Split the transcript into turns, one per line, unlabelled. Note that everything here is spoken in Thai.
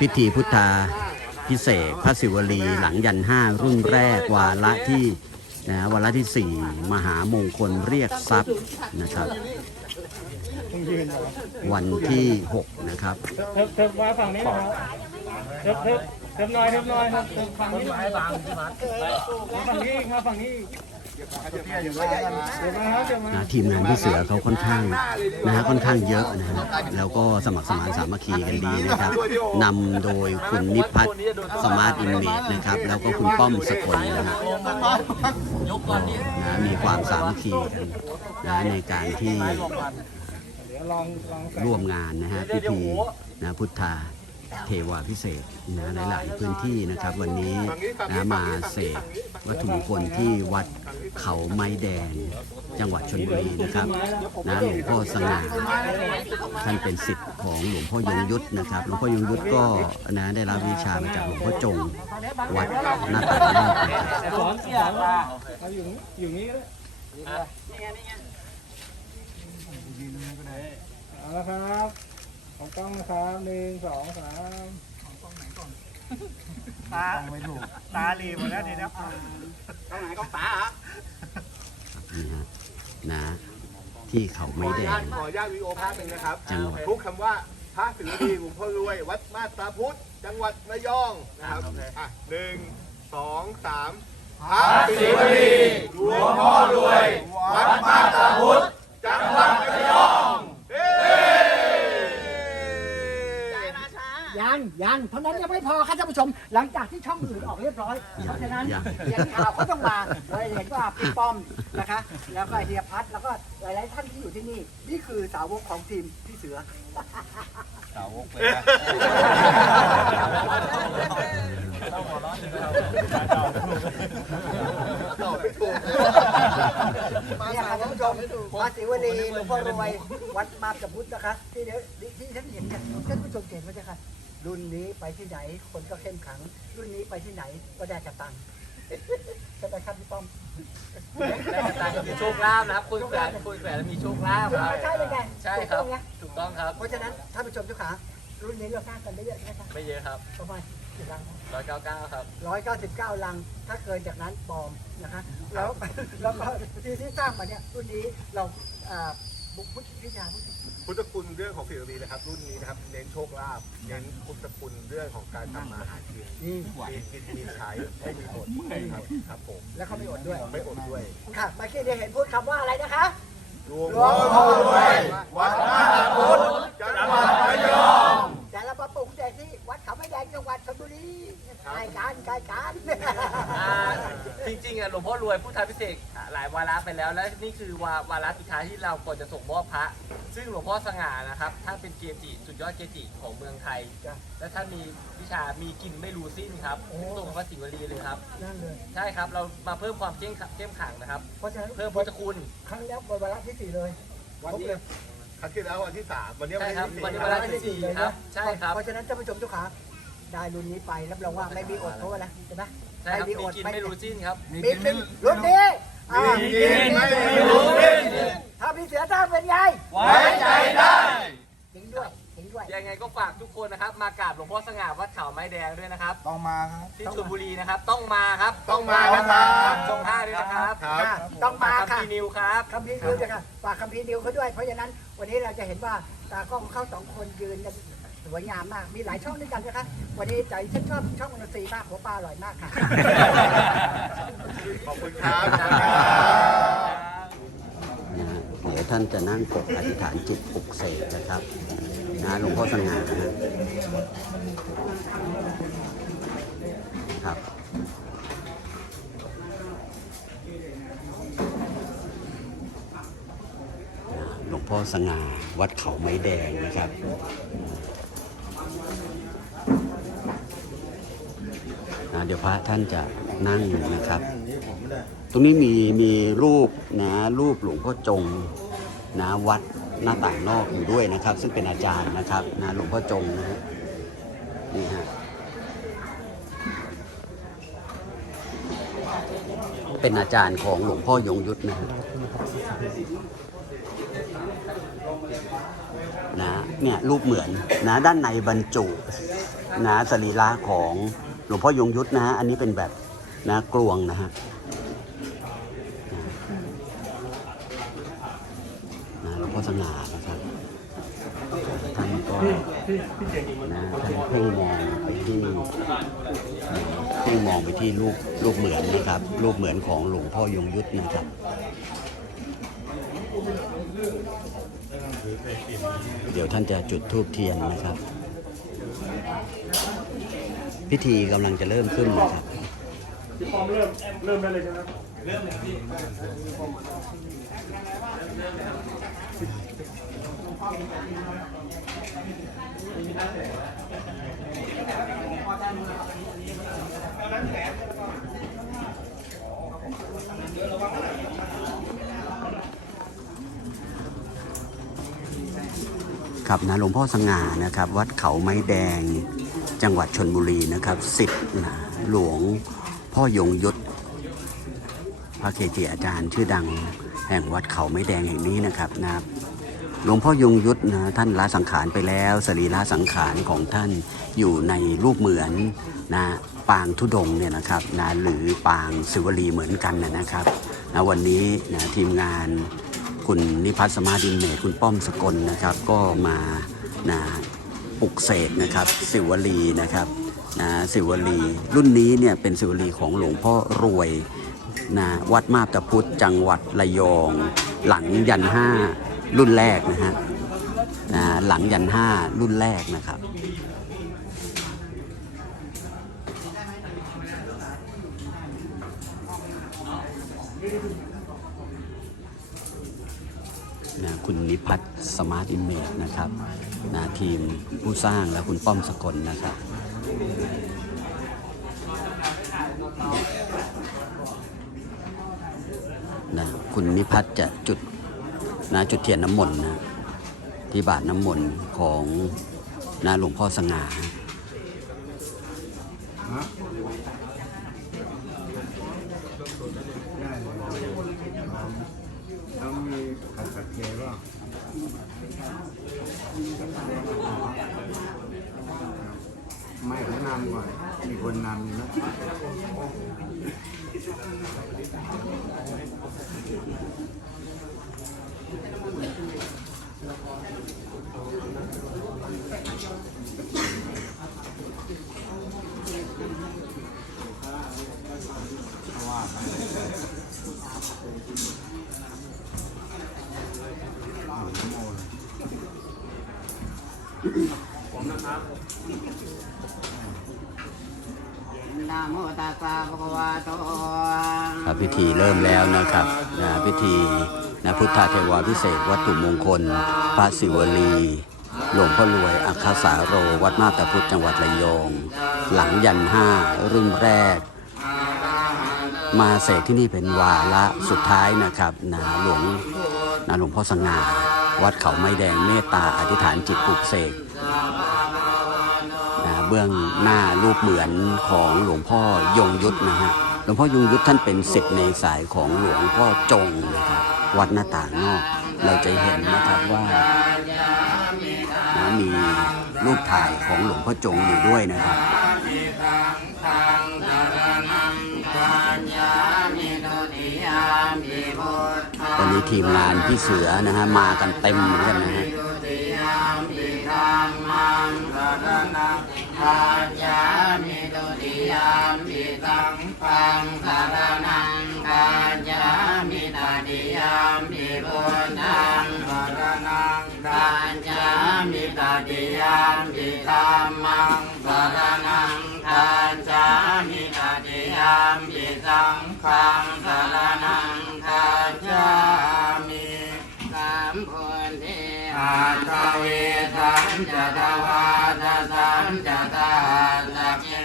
พิธีพุทธาพิเศษพระศิวลีหลังยันห้ารุ่นแรกวาระที่นะวาระที่ 4 มหามงคลเรียกทรัพย์นะครับ วันที่ 6 นะครับ
เทิบเทิบมาฝั่งนี้นะครับเทิบเทิบเทิบหน่อยเทิบหน่อยครับเทิบฝั่งนี้บางฝั่งนี้ครับฝั่งนี้ อีกเดี๋ยวมาครับเดี๋ยวมา
นะทีมงานพี่เสือเขาค่อนข้างนะฮะค่อนข้างเยอะนะฮะแล้วก็สมัครสมานสามัคคีกันดีนะครับนำโดยคุณนิพัฒน์สมาร์ทอินเมดนะครับแล้วก็คุณป้อมสกลนะฮะนะมีความสามัคคีกันนะในการที่
เดี๋ยวลองลองใส่
ร่วมงานนะฮะพิธีนะพุทธา เทวาพิเศษนะหลาย ๆ พื้นที่นะครับ วันนี้นะมาเสกวัตถุมงคลที่วัดเขาไม้แดงจังหวัดชลบุรีนะครับนะหลวงพ่อสง่าท่านเป็นศิษย์ของหลวงพ่อยงยุทธนะครับหลวงพ่อยงยุทธก็นะได้รับวิชามาจากหลวงพ่อจง วัดหน้าตาดนอกนะครับ
สอนสอนเอาอยู่นี่อยู่นี่ก็ได้เอาละครับ ของกล้องนะครับหนึ่งสองสาม
ตาตาลีหมดแล้วนี่นะ
นี่ฮะนะ ที่เขาไม้แดง
ขออนุญาตวิดีโอภาพหนึ่งนะครับ
จังหวัด
ทุกคำว่าพระศิวลีหลวงพ่อรวย วัดมาตราพุทธจังหวัดระยองนะครับอะหนึ่งสองสามพระศิวลีหลวงพ่อรวย วัดมาตราพุทธจังหวัดระยองเฮ้
ยังยังเท่านั้นยังไม่พอครับท่านผู้ชม หลังจากที่ช่องอื่นออกเรียบร้อย เพราะฉะนั้น
ยัง
เสียงข่าวก็ต้องมาเราเห็นว่าพี่ป้อมนะคะ แล้วก็เฮียพัทแล้วก็หลายๆท่านที่อยู่ที่นี่ นี่คือสาวกของทีมพี่เสือ
ตอบไม่ถูก
เนี่ยครับท่านผู้ชมพระศิวลีหลวงพ่อรวยวัดมาบตะพุทธนะคะ ที่เดี๋ยวที่ท่านเห็นเนี่ยท่านผู้ชมเห็นไหมจ๊ะค่ะ รุ่นนี้ไปที่ไหน คนก็เข้มขัง รุ่นนี้ไปที่ไหนก็ได้กระตังค์ใช่ไหมครับพี่ป้อม
มีโชคลาภนะครับคุยแฝดคุยแฝดแล้วมีโชคลาภครับ
ใช่เลยไง
ใช่ครับ
ถูกต้องไหม
ถูกต้องครับ
เพราะฉะนั้นท่านผู้ชมทุกขารุ่นนี้เราสร้างกันได้เยอะนะครับ
ไม่เยอะครับ
ประมาณกี่ลัง
199ครับ
ร้อยเก้าสิบเก้าลัง ถ้าเกินจากนั้นปลอมนะคะแล้วแล้วก็ที่ที่สร้างมาเนี่ยรุ่นนี้เราอ่า บุกพุทธวิชาพุทธ
พุทธคุณเรื่องของศิวลีนะครับ รุ่นนี้นะครับเน้นโชคลาภเน้นพุทธคุณเรื่องของการทำมาหากิน
นี่
มีกินมีใช้ให้มีหมดครับครับผม
แล้วเขาไม่อดด้วย
ไม่อดด้วย
ค่ะเมื่อกี้ได้เห็นพูดคำว่าอะไรนะคะ
หลวงพ่อรวยวัดมาตราพุทธจังหวัดระยอง
แต่เรามาปลูกใจที่วัดเขาไม่แดงจังหวัดชลบุรีใกล้กันใกล้กัน
อ่าจริงๆอะหลวงพ่อรวยพุทธาพิเศษกหลายวาระไปแล้ว และนี่คือวาวาระสุดท้ายที่เราก่อนจะส่งมอบพระ ซึ่งหลวงพ่อสง่านะครับท่านเป็นเกจิสุดยอดเกจิของเมืองไทย และท่านมีวิชามีกินไม่รู้สิ้นครับตรงกับพระศิวลีเลยครับ
นั่นเลย
ใช่ครับ เรามาเพิ่มความเข้มขเข้มขังนะครับ
เพราะฉะนั้น
เพิ่มพุทธคุณ
ครั้งแล้ววันวาระที่สี่เลย
วัน
ครบ
นี้
เลย
ครั้งที่แล้ววันที่สามวันนี้
ใช่
วัน
ครับ
ที่
วัน
สี่
นี้วาระที่สี่ครับใช่ครับ
เพราะฉะนั้นท่านผู้ชมทุกขาได้รุ่นนี้ไปรับรองว่าไม่มีอดเพราะว่าอะไรใช่ไหม
ใช่ครับมีกินไม่รู้สิ้นครับ
มีกินรุ่นนี้อ่า
มีกินไม่รู้สิ้น
ถ้าพี่เสือสร้างเป็นไง
ไว้ใจได้
ยยั
งไงก็ฝากทุกคนนะครับ มากราบหลวงพ่อสง่าวัดเขาไม้แดงด้วยนะครับ
ต้องมาครับ
ที่ชลบุรีนะครับ ต้องมาครับ
ต้องมานะครับ
ชมห้าด้วยนะครับ
ครับ
ค่ะต้องมา
คั
ค่ะ
มภีร์นิวครับ
คัมภีร์นิวด้วยค่ะฝากคัมภีร์นิวเขาด้วย เพราะฉะนั้นวันนี้เราจะเห็นว่าตากล้องเขาสองคนยืนกันสวยงามมาก มีหลายช่องด้วยกันนะคะ วันนี้ใจฉันชอบช่องนนทรีมากหัวปลาอร่อยมากค่ะ
ขอบคุณครับ
นะฮะเดี๋ยวท่านจะนั่งกดอธิษฐานจิตปลุกเสกนะครับนะหลวงพ่อสง่านะครับ หลวงพ่อสง่าวัดเขาไม้แดงนะครับนะเดี๋ยวพระท่านจะนั่งอยู่นะครับ ตรงนี้มีมีรูปนะรูปหลวงพ่อจง นะวัดหน้าต่างนอกอยู่ด้วยนะครับ ซึ่งเป็นอาจารย์นะครับนะหลวงพ่อจงนะฮะนี่ฮะเป็นอาจารย์ของหลวงพ่อยงยุทธนะฮะนะเนี่ยรูปเหมือนนะด้านในบรรจุนะสรีระของหลวงพ่อยงยุทธนะฮะอันนี้เป็นแบบนะกลวงนะฮะ นะหลวงพ่อสง่านะครับท่านก็นะท่านเพ่งมองไปที่เพ่งมองไปที่รูปรูปเหมือนนะครับรูปเหมือนของหลวงพ่อยงยุทธนะครับเดี๋ยวท่านจะจุดธูปเทียนนะครับ พิธีกำลังจะเริ่มขึ้นนะครับ
พี่ปอมเริ่มเริ่มได้เลยใช่ไหมครับ
ครับนะหลวงพ่อสง่านะครับ วัดเขาไม้แดงจังหวัดชนบุรีนะครับสิทธิ์นะหลวงพ่อยงยุทธพระเกจิอาจารย์ชื่อดังแห่งวัดเขาไม้แดงแห่งนี้นะครับนะครับ หลวงพ่อยงยุทธนะท่านละสังขารไปแล้วสรีระสังขารของท่านอยู่ในรูปเหมือนนะปางทุดงเนี่ยนะครับนะหรือปางสิวลีเหมือนกันนะครับนะวันนี้นะทีมงานคุณนิพัฒน์สมาดินเมธคุณป้อมสกลนะครับ ก็มานะปลุกเสกนะครับสิวลีนะครับนะสิวลี รุ่นนี้เนี่ยเป็นสิวลีของหลวงพ่อรวยนะวัดมาบตาพุธจังหวัดระยอง หลังยันห้า รุ่นแรกนะฮะนะหลังยันห้ารุ่นแรกนะครับ นะคุณนิพัฒน์สมาร์ทอิมเมจนะครับนะทีมผู้สร้างและคุณป้อมสกลนะครับนะคุณนิพัฒน์จะจุด นะจุดเทียนน้ำมนต์นะที่บาทน้ำมนต์ของนะหลวงพ่อสง่า
แล้วมีขัดขัดเกล่าไม่เขานำก่อน มีคนนำอยู่นะ
นะโมตัสสะคะวะโต
ครับพิธีเริ่มแล้วนะครับนะพิธี นะพุทธเทวาพิเศษวัตถุมงคล พระศิวลี หลวงพ่อรวยอัคคสาโรวัดมาตาพุทธจังหวัดระยอง หลังยันห้ารุ่นแรก มาเสกที่นี่เป็นวาระสุดท้ายนะครับนะหลวงนะหลวงพ่อสง่าวัดเขาไม้แดงเมตตาอธิษฐานจิตปลุกเสกนะเบื้องหน้ารูปเหมือนของหลวงพ่อยงยุทธนะฮะหลวงพ่อยงยุทธท่านเป็นศิษย์ในสายของหลวงพ่อจงนะครับ วัดหน้าต่างนอก เราจะเห็นนะครับว่ามีรูปถ่ายของหลวงพ่อจงอยู่ด้วยนะครับวันนี้ทีมงานพี่เสือนะฮะมากันเต็มเหมือนกันนะฮะัง
สรณังคาจามิตุ
ติยามิตังปังสาร
นัง
คาจามิตาติยามิพุ
ท
ธังสรณังคาจามิตาติยามิธรรมังสารนังคาจามิตาติยามิสังฆังสรณัง
อาคาเวสันจะทวาทสันจะทาสักเย